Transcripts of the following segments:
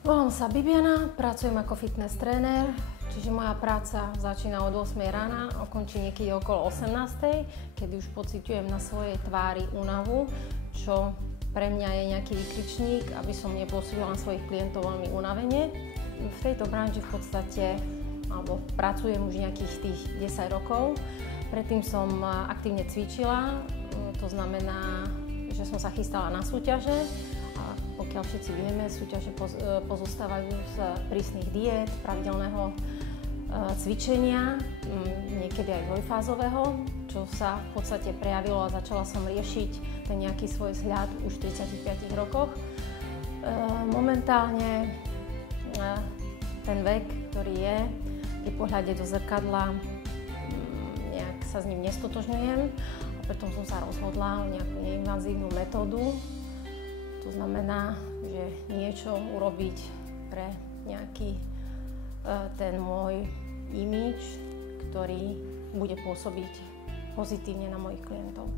Volám sa Bibiana, pracujem ako fitness tréner, čiže moja práca začína od 8 rána a končí niekedy okolo 18, kedy už pociťujem na svojej tvári únavu, čo pre mňa je nejaký vykričník, aby som nepôsobila na svojich klientov veľmi unavene. V tejto branži v podstate pracujem už nejakých tých 10 rokov. Predtým som aktívne cvičila, to znamená, že som sa chystala na súťaže. A pokiaľ všetci vieme, súťaže pozostávajú z prísnych diét, pravidelného cvičenia, niekedy aj dvojfázového, čo sa v podstate prejavilo a začala som riešiť ten nejaký svoj vzhľad už v 35 rokoch. Momentálne ten vek, ktorý je, pri pohľade do zrkadla nejak sa s ním nestotožňujem a preto som sa rozhodla o nejakú neinvazívnu metódu. To znamená, že niečo urobiť pre nejaký ten môj imidž, ktorý bude pôsobiť pozitívne na mojich klientov.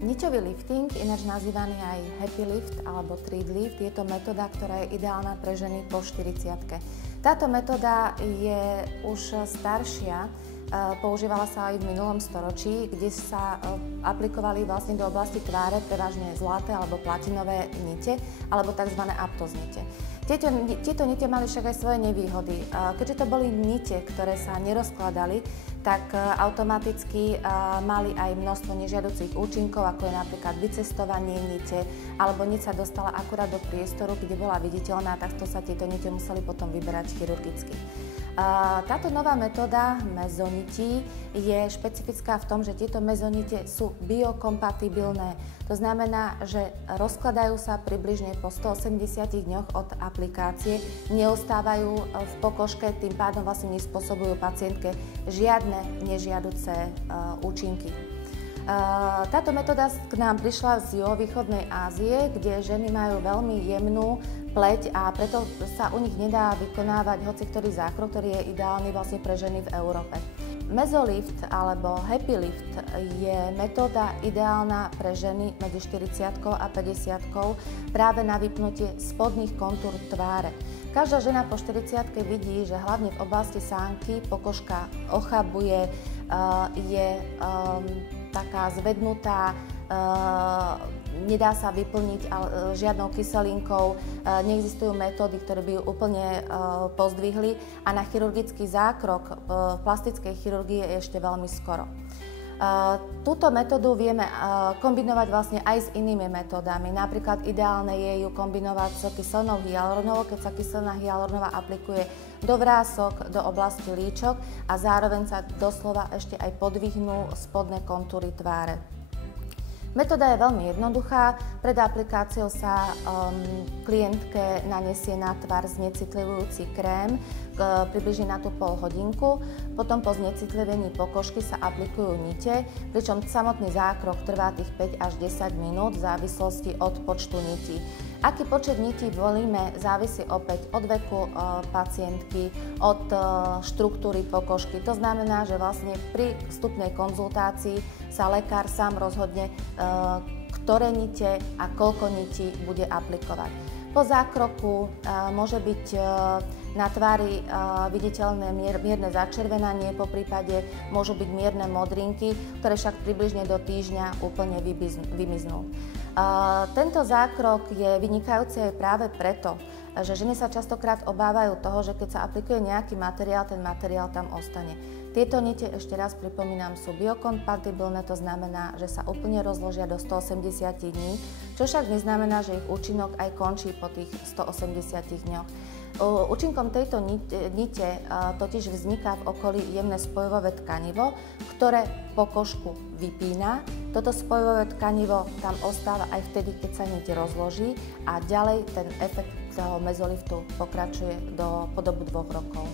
Niťový lifting, ináč nazývaný aj happy lift alebo treat lift, je to metóda, ktorá je ideálna pre ženy po 40-ke. Táto metóda je už staršia, používala sa aj v minulom storočí, kde sa aplikovali vlastne do oblasti tváre prevažne zlaté alebo platinové nite alebo tzv. Aptos nite. Tieto nite mali však aj svoje nevýhody. Keďže to boli nite, ktoré sa nerozkladali, tak automaticky mali aj množstvo nežiaducich účinkov, ako je napríklad vycestovanie nite, alebo niť sa dostala akurát do priestoru, kde bola viditeľná, tak to sa tieto nite museli potom vyberať chirurgicky. Táto nová metóda mezonití je špecifická v tom, že tieto mezonite sú biokompatibilné. To znamená, že rozkladajú sa približne po 180 dňoch od aplikácie, neostávajú v pokožke, tým pádom vlastne nespôsobujú pacientke žiadne nežiaduce účinky. Táto metóda k nám prišla z juhovýchodnej Ázie, kde ženy majú veľmi jemnú pleť a preto sa u nich nedá vykonávať hociktorý zákrok, ktorý je ideálny vlastne pre ženy v Európe. Mezolift alebo happy lift je metóda ideálna pre ženy medzi 40 a 50 práve na vypnutie spodných kontúr tváre. Každá žena po 40-ke vidí, že hlavne v oblasti sánky pokožka ochabuje, je taká zvednutá, nedá sa vyplniť žiadnou kyselinkou, neexistujú metódy, ktoré by ju úplne pozdvihli a na chirurgický zákrok v plastickej chirurgii je ešte veľmi skoro. Túto metódu vieme kombinovať vlastne aj s inými metódami. Napríklad ideálne je ju kombinovať s kyselnou hyaluronovou, keď sa kyselná hyaluronová aplikuje do vrások, do oblasti líčok a zároveň sa doslova ešte aj podvihnú spodné kontúry tváre. Metóda je veľmi jednoduchá. Pred aplikáciou sa klientke nanesie na tvár znecitlivujúci krém, približne na tú pol hodinku. Potom po znecitlivení pokožky sa aplikujú nite, pričom samotný zákrok trvá tých 5 až 10 minút v závislosti od počtu nití. Aký počet nití volíme, závisí opäť od veku pacientky, od štruktúry pokožky. To znamená, že vlastne pri vstupnej konzultácii sa lekár sám rozhodne, ktoré nite a koľko nití bude aplikovať. Po zákroku môže byť na tvári viditeľné mierne začervenanie, poprípade môžu byť mierne modrinky, ktoré však približne do týždňa úplne vymiznú. Tento zákrok je vynikajúci aj práve preto, že ženy sa častokrát obávajú toho, že keď sa aplikuje nejaký materiál, ten materiál tam ostane. Tieto nite, ešte raz pripomínam, sú biokompatibilné, to znamená, že sa úplne rozložia do 180 dní, čo však neznamená, že ich účinok aj končí po tých 180 dňoch. Účinkom tejto nite totiž vzniká v okolí jemné spojivové tkanivo, ktoré pokožku vypína. Toto spojivové tkanivo tam ostáva aj vtedy, keď sa niť rozloží a ďalej ten efekt toho mezoliftu pokračuje po dobu 2 rokov.